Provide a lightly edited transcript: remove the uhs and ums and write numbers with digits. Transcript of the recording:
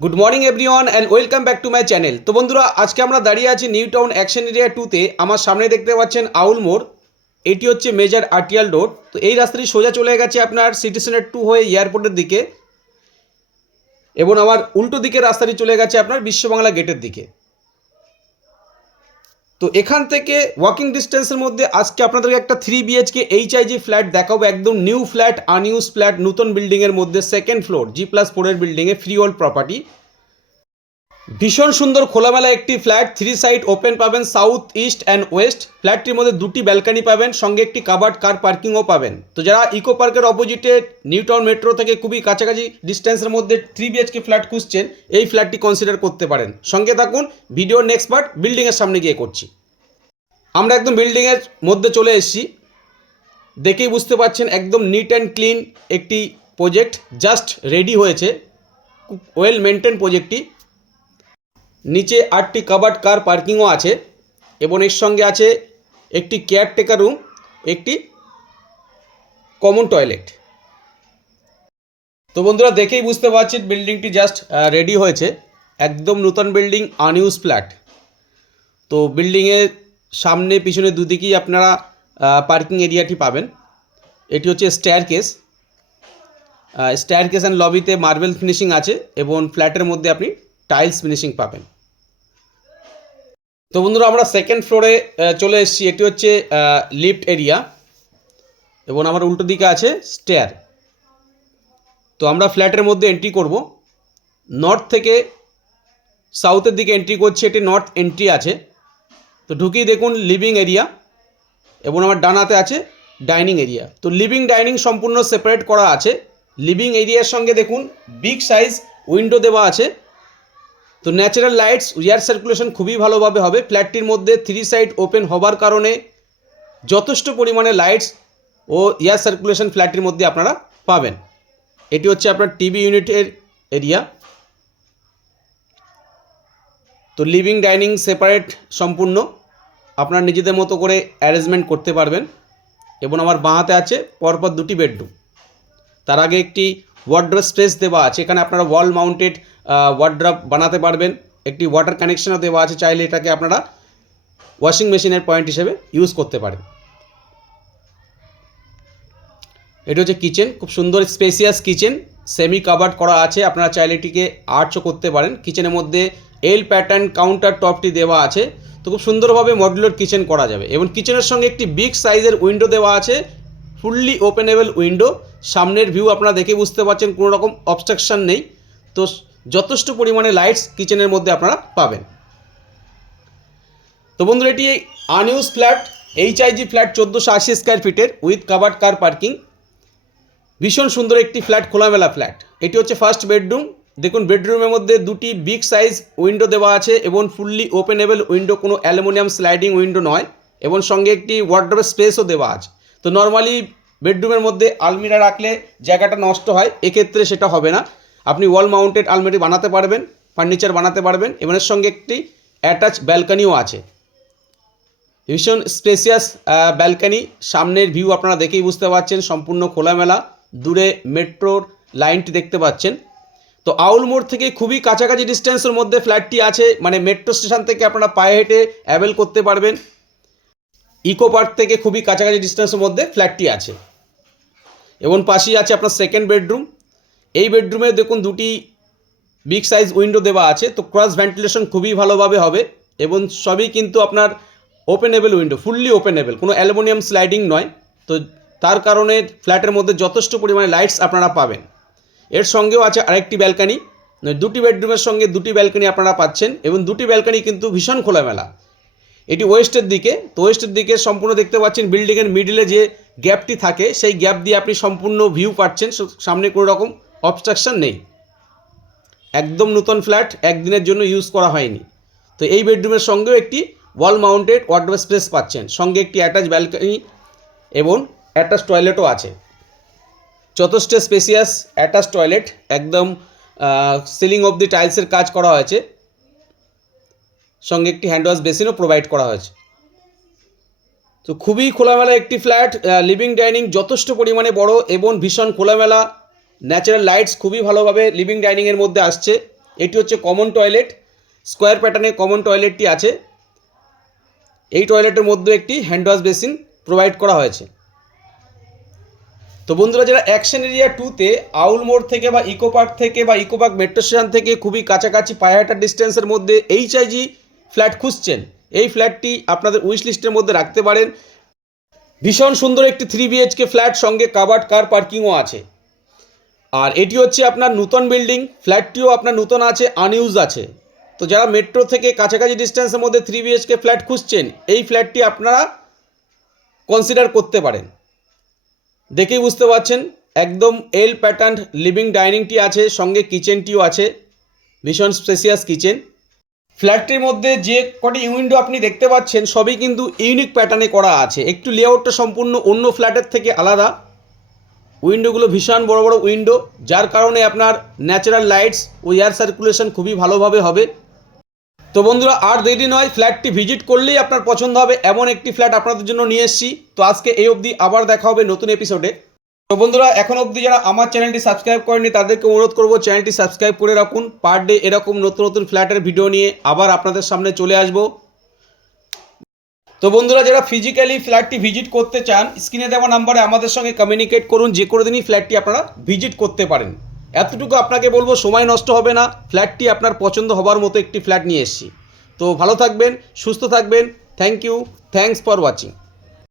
Good morning everyone and welcome back to my channel. তো বন্ধুরা, আজকে আমরা দাঁড়িয়ে আছি নিউ টাউন অ্যাকশন এরিয়া 2তে। আমার সামনে দেখতে পাচ্ছেন আউল মোড়। এটি হচ্ছে মেজর আরটিআল রোড। তো এই রাস্তাটি সোজা চলে গেছে আপনার সিটি সেন্টার 2 হয়ে এয়ারপোর্টের দিকে, এবং আমার উল্টো দিকে রাস্তাটি চলে গেছে আপনার বিশ্ববাংলা গেটের দিকে। তো এখান থেকে ওয়াকিং ডিস্টেন্সের মধ্যে আজকে আপনাদেরকে একটা 3 BHK এইচআইজি ফ্ল্যাট দেখাবো। একদম নিউ ফ্ল্যাট, আনইউজ ফ্ল্যাট, নতুন বিল্ডিংয়ের মধ্যে, সেকেন্ড ফ্লোর, G+4 বিল্ডিংয়ে, ফ্রি হোল্ড প্রপার্টি। ভীষণ সুন্দর খোলামেলা একটি ফ্ল্যাট, 3 সাইড ওপেন পাবেন, সাউথ, ইস্ট অ্যান্ড ওয়েস্ট। ফ্ল্যাটটির মধ্যে 2টি ব্যালকানি পাবেন, সঙ্গে একটি কাভার্ড কার পার্কিংও পাবেন। তো যারা ইকো পার্কের অপোজিটে নিউ টাউন মেট্রো থেকে খুবই কাছাকাছি ডিস্টেন্সের মধ্যে 3 BHK ফ্ল্যাট খুঁজছেন, এই ফ্ল্যাটটি কনসিডার করতে পারেন। সঙ্গে থাকুন, ভিডিওর নেক্সট পার্ট বিল্ডিংয়ের সামনে গিয়ে করছি। আমরা একদম বিল্ডিংয়ের মধ্যে চলে এসেছি। দেখেই বুঝতে পারছেন একদম নিট অ্যান্ড ক্লিন একটি প্রজেক্ট, জাস্ট রেডি হয়েছে। ওয়েল মেনটেন প্রজেক্টটি। নিচে 8টি কাভার্ড কার পার্কিংও আছে, এবং এর সঙ্গে আছে একটি কেয়ারটেকার রুম, একটি কমন টয়লেট। তো বন্ধুরা, দেখেই বুঝতে পারছেন বিল্ডিংটি জাস্ট রেডি হয়েছে। একদম নতুন বিল্ডিং, আনইউজ ফ্ল্যাট। তো বিল্ডিংয়ের সামনে পিছনে দুদিকেই আপনারা পার্কিং এরিয়াটি পাবেন। এটি হচ্ছে স্টেয়ারকেস অ্যান্ড লবিতে মার্বেল ফিনিশিং আছে, এবং ফ্ল্যাটের মধ্যে আপনি টাইলস ফিনিশিং পাবেন। তো বন্ধুরা, আমরা সেকেন্ড ফ্লোরে চলে এসেছি। এটি হচ্ছে লিফট এরিয়া, এবং আমার উল্টো দিকে আছে স্টেয়ার। তো আমরা ফ্ল্যাটের মধ্যে এন্ট্রি করব। নর্থ থেকে সাউথের দিকে এন্ট্রি করছি, এটি নর্থ এন্ট্রি আছে। তো ঢুকেই দেখুন লিভিং এরিয়া, এবং আমার ডানাতে আছে ডাইনিং এরিয়া। তো লিভিং ডাইনিং সম্পূর্ণ সেপারেট করা আছে। লিভিং এরিয়ার সঙ্গে দেখুন বিগ সাইজ উইন্ডো দেওয়া আছে। তো ন্যাচারাল লাইটস, এয়ার সার্কুলেশন খুবই ভালোভাবে হবে। ফ্ল্যাটটির মধ্যে 3 সাইড ওপেন হবার কারণে যথেষ্ট পরিমাণে লাইটস ও এয়ার সার্কুলেশন ফ্ল্যাটটির মধ্যে আপনারা পাবেন। এটি হচ্ছে আপনার টিভি ইউনিটের এরিয়া। তো লিভিং ডাইনিং সেপারেট সম্পূর্ণ, আপনার নিজেদের মতো করে অ্যারেঞ্জমেন্ট করতে পারবেন। এবং আমার বাঁহাতে আছে পরপর 2টি বেডরুম। তার আগে একটি ওয়ার্ড্রপ স্পেস দেওয়া আছে, এখানে আপনারা ওয়াল মাউন্টেড ওয়ার্ড্রপ বানাতে পারবেন। একটি ওয়াটার কানেকশনও দেওয়া আছে, চাইলে এটাকে আপনারা ওয়াশিং মেশিনের পয়েন্ট হিসেবে ইউজ করতে পারেন। এটি হচ্ছে কিচেন, খুব সুন্দর স্পেসিয়াস কিচেন, সেমি কাভার্ড করা আছে। আপনারা চাইলে এটিকে আর্চও করতে পারেন। কিচেনের মধ্যে এল প্যাটার্ন কাউন্টার টপটি দেওয়া আছে। তো খুব সুন্দরভাবে মডুলার কিচেন করা যাবে, এবং কিচেনের সঙ্গে একটি বিগ সাইজের উইন্ডো দেওয়া আছে, ফুললি ওপেনেবল উইন্ডো। সামনের ভিউ আপনারা দেখে বুঝতে পারছেন কোনো রকম অবস্ট্রাকশন নেই। তো যথেষ্ট পরিমাণে লাইটস কিচেনের মধ্যে আপনারা পাবেন। তো বন্ধুরা, এটি আনইউজ ফ্ল্যাট, এইচআইজি ফ্ল্যাট, 1480 স্কোয়ার ফিটের, উইথ কাভার্ড কার পার্কিং। ভীষণ সুন্দর একটি ফ্ল্যাট, খোলামেলা ফ্ল্যাট। এটি হচ্ছে ফার্স্ট বেডরুম। দেখুন বেডরুমের মধ্যে 2টি বিগ সাইজ উইন্ডো দেওয়া আছে, এবং ফুললি ওপেনেবল উইন্ডো, কোনো অ্যালুমিনিয়াম স্লাইডিং উইন্ডো নয়, এবং সঙ্গে একটি ওয়ার্ড্রপ স্পেসও দেওয়া আছে। তো নর্মালি বেডরুমের মধ্যে আলমিরা রাখলে জায়গাটা নষ্ট হয়, এক্ষেত্রে সেটা হবে না। আপনি ওয়াল মাউন্টেড আলমারি বানাতে পারবেন, ফার্নিচার বানাতে পারবেন, এবং এর সঙ্গে একটি অ্যাটাচ ব্যালকানিও আছে। ভীষণ স্পেসিয়াস ব্যালকানি। সামনের ভিউ আপনারা দেখেই বুঝতে পারছেন সম্পূর্ণ খোলামেলা। দূরে মেট্রোর লাইনটি দেখতে পাচ্ছেন। তো আউল মোড় থেকে খুবই কাছাকাছি ডিস্টেন্সের মধ্যে ফ্ল্যাটটি আছে, মানে মেট্রো স্টেশন থেকে আপনারা পায়ে হেঁটে অ্যাভেল করতে পারবেন। ইকো পার্ক থেকে খুবই কাছাকাছি ডিস্টেন্সের মধ্যে ফ্ল্যাটটি আছে, এবং পাশেই আছে আপনার সেকেন্ড বেডরুম। এই বেডরুমে দেখুন 2টি বিগ সাইজ উইন্ডো দেওয়া আছে। তো ক্রস ভেন্টিলেশন খুবই ভালোভাবে হবে, এবং সবই কিন্তু আপনার ওপেনেবল উইন্ডো, ফুললি ওপেনেবল, কোনো অ্যালুমিনিয়াম স্লাইডিং নয়। তো তার কারণে ফ্ল্যাটের মধ্যে যথেষ্ট পরিমাণে লাইটস আপনারা পাবেন। এর সঙ্গেও আছে আরেকটি ব্যালকানি। 2টি বেডরুমের সঙ্গে 2টি ব্যালকানি আপনারা পাচ্ছেন, এবং 2টি ব্যালকানি কিন্তু ভীষণ খোলামেলা। এটি ওয়েস্টের দিকে। তো ওয়েস্টের দিকে সম্পূর্ণ দেখতে পাচ্ছেন বিল্ডিংয়ের মিডিলে যে গ্যাপটি থাকে, সেই গ্যাপ দিয়ে আপনি সম্পূর্ণ ভিউ পাচ্ছেন। সামনে কোনো রকম অবস্ট্রাকশন নেই। একদম নতুন ফ্ল্যাট, একদিনের জন্য ইউজ করা হয়নি। তো এই বেডরুমের সঙ্গেও একটি ওয়াল মাউন্টেড ওয়ার্ড্রপ স্পেস পাচ্ছেন, সঙ্গে একটি অ্যাটাচ ব্যালকনি এবং অ্যাটাচ টয়লেটও আছে। যথেষ্ট স্পেসিয়াস অ্যাটাচ টয়লেট, একদম সিলিং অবধি টাইলসের কাজ করা হয়েছে, সঙ্গে একটি হ্যান্ড ওয়াশ বেসিনও প্রোভাইড করা হয়েছে। তো খুবই খোলামেলা একটি ফ্ল্যাট, লিভিং ডাইনিং যথেষ্ট পরিমাণে বড়, এবং ভীষণ খোলামেলা। ন্যাচারাল লাইটস খুবই ভালোভাবে লিভিং ডাইনিংয়ের মধ্যে আসছে। এটি হচ্ছে কমন টয়লেট, স্কোয়ার প্যাটার্নে কমন টয়লেটটি আছে। এই টয়লেটের মধ্যে একটি হ্যান্ড ওয়াশ বেসিন প্রোভাইড করা হয়েছে। তো বন্ধুরা, যারা অ্যাকশন এরিয়া 2তে আউল মোড় থেকে বা ইকো পার্ক থেকে বা ইকো পার্ক মেট্রো স্টেশন থেকে খুবই কাছাকাছি পায়ে হাঁটার ডিস্টেন্সের মধ্যে এইচআইজি ফ্ল্যাট খুঁজছেন, এই ফ্ল্যাটটি আপনাদের উইশ লিস্টের মধ্যে রাখতে পারেন। ভীষণ সুন্দর একটি 3 বিএইচকে ফ্ল্যাট, সঙ্গে কাভার্ড কার পার্কিংও আছে। আর এটি হচ্ছে আপনার নূতন বিল্ডিং, ফ্ল্যাটটিও আপনার নূতন আছে, আনইউজ আছে। তো যারা মেট্রো থেকে কাছাকাছি ডিস্টেন্সের মধ্যে 3 বিএইচকে ফ্ল্যাট খুঁজছেন, এই ফ্ল্যাটটি আপনারা কনসিডার করতে পারেন। দেখেই বুঝতে পারছেন একদম এল প্যাটার্ন লিভিং ডাইনিংটি আছে, সঙ্গে কিচেনটিও আছে, ভীষণ স্পেসিয়াস কিচেন। ফ্ল্যাটটির মধ্যে যে কটি উইন্ডো আপনি দেখতে পাচ্ছেন সবই কিন্তু ইউনিক প্যাটার্নে করা আছে, একটু লেআউটটা সম্পূর্ণ অন্য ফ্ল্যাটের থেকে আলাদা। উইন্ডোগুলো ভীষণ বড় বড় উইন্ডো, যার কারণে আপনার ন্যাচারাল লাইটস ও এয়ার সার্কুলেশন খুবই ভালোভাবে হবে। তো বন্ধুরা, আর দেরি নয়, ফ্ল্যাটটি ভিজিট করলেই আপনার পছন্দ হবে এমন একটি ফ্ল্যাট আপনাদের জন্য নিয়ে এসেছি। তো আজকে এই অবধি, আবার দেখা হবে নতুন এপিসোডে। তো বন্ধুরা, এখন অবধি যারা আমার চ্যানেলটি সাবস্ক্রাইব করেনি তাদেরকে অনুরোধ করবো চ্যানেলটি সাবস্ক্রাইব করে রাখুন। পার ডে এরকম নতুন নতুন ফ্ল্যাটের ভিডিও নিয়ে আবার আপনাদের সামনে চলে আসব। তো বন্ধুরা, যারা ফিজিক্যালি ফ্ল্যাটটি ভিজিট করতে চান, স্ক্রিনে দেওয়া নাম্বারে আমাদের সঙ্গে কমিউনিকেট করুন, যে কোনো দিনই ফ্ল্যাটটি আপনারা ভিজিট করতে পারেন। এতটুকু আপনাকে বলবো, সময় নষ্ট হবে না, ফ্ল্যাটটি আপনার পছন্দ হবার মতো একটি ফ্ল্যাট নিয়ে এসেছি। তো ভালো থাকবেন, সুস্থ থাকবেন। Thank you, thanks for watching.